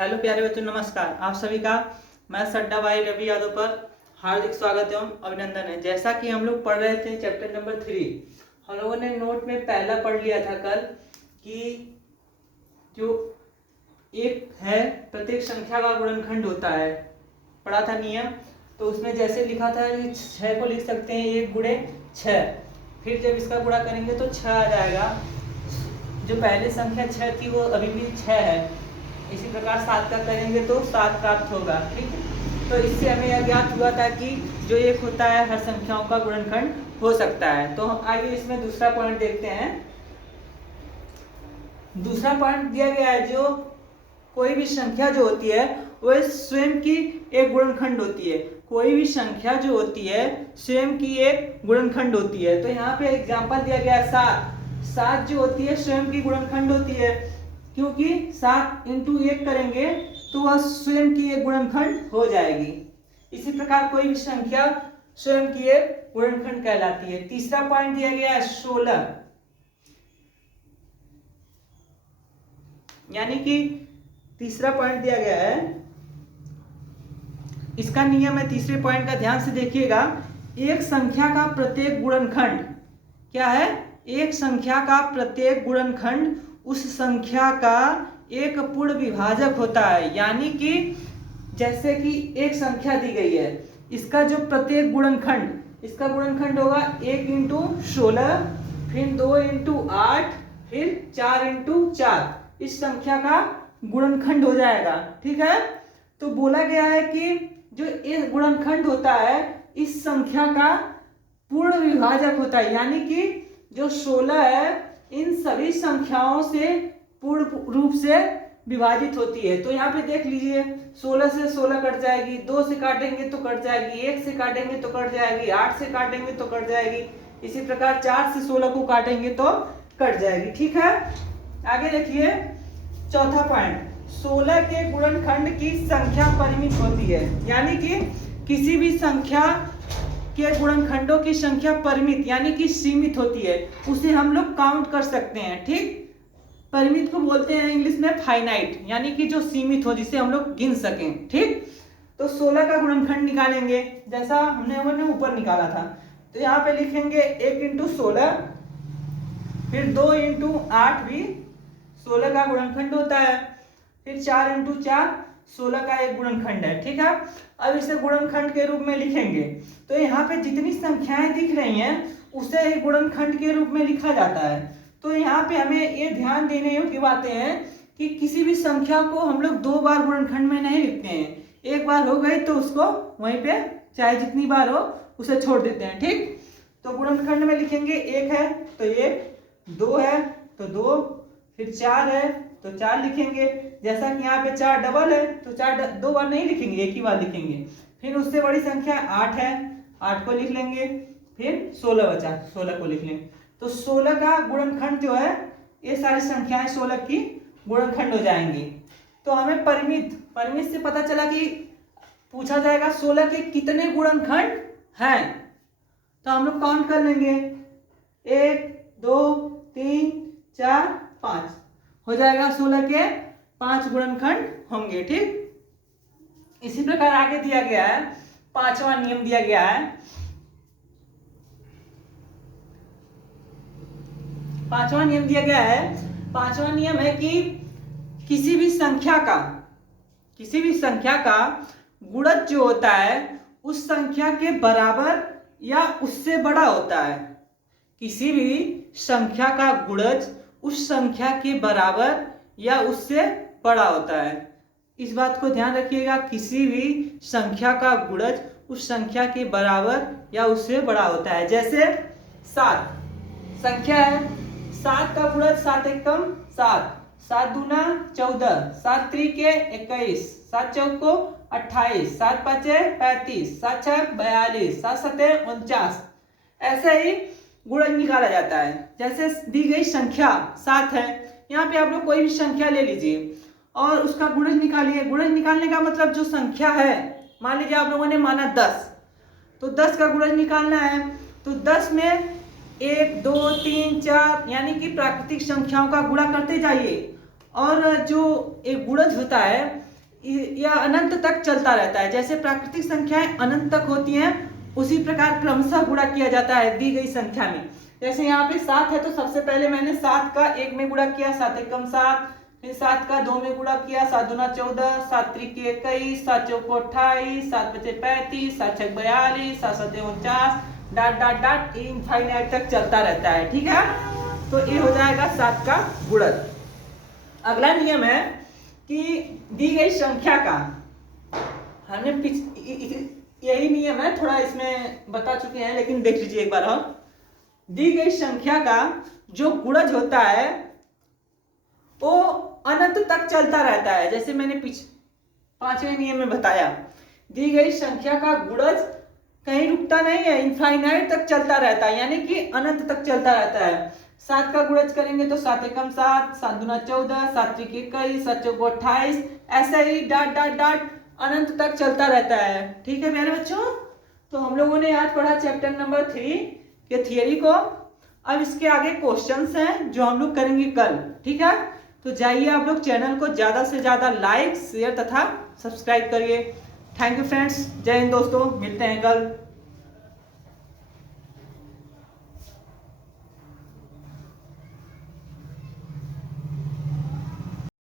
Hello प्यारे बच्चों, नमस्कार। आप सभी का मैं सड्डा भाई रवि यादव पर हार्दिक स्वागत एवं अभिनंदन है। जैसा कि हम लोग पढ़ रहे थे चैप्टर नंबर 3, हम लोगों ने नोट में पहला पढ़ लिया था कल कि जो एक है प्रत्येक संख्या का गुणनखंड होता है, पढ़ा था नियम। तो उसमें जैसे लिखा था कि 6 को लिख सकते हैं 1 गुणे 6, फिर जब इसका गुणा करेंगे तो 6 आ जाएगा। जो पहले संख्या 6 थी वो अभी भी 6 है। इसी प्रकार 7 का करेंगे तो 7 प्राप्त होगा। ठीक है, तो इससे हमें यह ज्ञात हुआ था कि जो एक होता है हर संख्याओं का गुणनखंड हो सकता है। तो हम आगे इसमें दूसरा पॉइंट देखते हैं। दूसरा पॉइंट दिया गया है, जो कोई भी संख्या जो होती है वह स्वयं की एक गुणनखंड होती है। कोई भी संख्या जो होती है स्वयं की एक गुणनखंड होती है। तो यहाँ पे एग्जांपल दिया गया है 7। 7 जो होती है स्वयं की गुणनखंड होती है, क्योंकि 7 इंटू 1 करेंगे तो वह स्वयं की एक गुणनखंड हो जाएगी। इसी प्रकार कोई भी संख्या स्वयं की एक गुणनखंड कहलाती है। तीसरा पॉइंट दिया गया है 16, यानी कि तीसरा पॉइंट दिया गया है, इसका नियम है। तीसरे पॉइंट का ध्यान से देखिएगा। एक संख्या का प्रत्येक गुणनखंड क्या है? एक संख्या का प्रत्येक गुणनखंड उस संख्या का एक पूर्ण विभाजक होता है। यानी कि जैसे कि एक संख्या दी गई है, इसका जो प्रत्येक गुणनखंड, इसका गुणनखंड होगा 1 इंटू 16, फिर 2 इंटू 8, फिर 4 इंटू 4, इस संख्या का गुणनखंड हो जाएगा। ठीक है, तो बोला गया है कि जो एक गुणनखंड होता है इस संख्या का पूर्ण विभाजक होता है। यानी कि जो 16 है इन सभी संख्याओं से पूर्ण रूप से विभाजित होती है। तो यहाँ पे देख लीजिए, 16 से 16 कट जाएगी, 2 से काटेंगे तो कट जाएगी, 1 से काटेंगे तो कट जाएगी, 8 से काटेंगे तो कट जाएगी, इसी प्रकार 4 से 16 को काटेंगे तो कट जाएगी। ठीक है, आगे देखिए चौथा पॉइंट, 16 के गुणनखंड की संख्या परिमित होती है। यानी कि किसी भी संख्या के गुणनखंडों की संख्या परिमित यानी कि सीमित होती है, उसे हम लोग काउंट कर सकते हैं। ठीक, परिमित को बोलते हैं इंग्लिश में फाइनाइट, यानी कि जो सीमित हो, जिसे हम लोग गिन सकें। ठीक, तो 16 का गुणनखंड निकालेंगे जैसा हमने ऊपर निकाला था। तो यहाँ पे लिखेंगे 1 इंटू 16, फिर 2 इंटू 8 भी 16 का गुणनखंड होता है, फिर 4 इंटू 4 16 का एक गुणनखंड है। ठीक है, अब इसे गुणनखंड के रूप में लिखेंगे। तो यहाँ पे जितनी संख्याएं दिख रही हैं उसे एक गुणनखंड के रूप में लिखा जाता है। तो यहाँ पे हमें ये ध्यान देने योग्य बातें हैं कि किसी भी संख्या को हम लोग 2 बार गुणनखंड में नहीं लिखते हैं। एक बार हो गई तो उसको वहीं पे चाहे जितनी बार हो उसे छोड़ देते हैं। ठीक, तो गुणनखंड में लिखेंगे 1 है तो 1, 2 है तो 2, फिर 4 है तो 4 लिखेंगे। जैसा कि यहाँ पे 4 डबल है तो 4 2 बार नहीं लिखेंगे, एक ही बार लिखेंगे। फिर उससे बड़ी संख्या 8 है, 8 को लिख लेंगे, फिर 16 बचा, 16 को लिख लेंगे। तो 16 का गुणनखंड जो है, ये सारी संख्याएं 16 की गुणनखंड हो जाएंगी। तो हमें परिमित से पता चला कि पूछा जाएगा 16 के कितने गुणनखंड हैं। तो हम लोग काउंट कर लेंगे, 1 2 3 4 5 हो जाएगा। 16 के 5 गुणनखंड होंगे। ठीक, इसी प्रकार आगे दिया गया है, पांचवा नियम दिया गया है। पांचवा नियम दिया गया है, पांचवा नियम है कि किसी भी संख्या का गुणज जो होता है उस संख्या के बराबर या उससे बड़ा होता है। किसी भी संख्या का गुणज उस संख्या के बराबर या उससे बड़ा होता है। इस बात को ध्यान रखिएगा, किसी भी संख्या का गुणज उस संख्या के बराबर या उससे बड़ा होता है। जैसे 7 संख्या है, 7 का गुणज 7 एकम 7, 7 दूना 14, 7 त्रिके 21, 7 चौको 28, 7 पाँचे 35, 7 छः 42, 7 सते 49, ऐसे ही गुणज निकाला जाता है। जैसे दी गई संख्या 7 है, यहाँ पे आप लोग कोई भी संख्या ले लीजिए और उसका गुणज निकालिए। गुणज निकालने का मतलब जो संख्या है, मान लीजिए आप लोगों ने माना 10, तो 10 का गुणज निकालना है। तो 10 में 1 2 3 4 यानी कि प्राकृतिक संख्याओं का गुणा करते जाइए। और जो एक गुणज होता है यह अनंत तक चलता रहता है। जैसे प्राकृतिक संख्याएं अनंत तक होती हैं, उसी प्रकार क्रमशः गुणा किया जाता है दी गई संख्या में। जैसे यहाँ पे 7 है तो सबसे पहले मैंने 7 का 1 में गुणा किया, 7 एकम 7, फिर 7 का 2 में गुणा किया, 7 दूना 14, 7 त्रिक 21, 7 चौको 28, 7 पचे 35, 7 छक 42, 7 सते 49, डाट डाट डाट इनफाइनाइट तक चलता रहता है। ठीक है, तो ये हो जाएगा 7 का गुणज। अगला नियम है कि दी गई संख्या का, हमने यही नियम है, थोड़ा इसमें बता चुके हैं लेकिन देख लीजिए एक बार और। दी गई संख्या का जो गुणज होता है वो अनंत तक चलता रहता है। जैसे मैंने 5वें नियम में बताया, दी गई संख्या का गुणज कहीं रुकता नहीं है, इनफाइनाइट तक चलता रहता है, यानी कि अनंत तक चलता रहता है। 7 का गुणज करेंगे तो 7 एकम 7, 7 दूना 14, 7 त्रिक 21, 7 चौको 28, ऐसे ही डाट डाट डाट अनंत तक चलता रहता है। ठीक है प्यारे बच्चों, तो हम लोगों ने आज पढ़ा चैप्टर नंबर 3 के थियरी को। अब इसके आगे क्वेश्चंस हैं जो हम लोग करेंगे कल। ठीक है, तो जाइए आप लोग चैनल को ज्यादा से ज्यादा लाइक शेयर तथा सब्सक्राइब करिए। थैंक यू फ्रेंड्स, जय हिंद दोस्तों, मिलते हैं कल।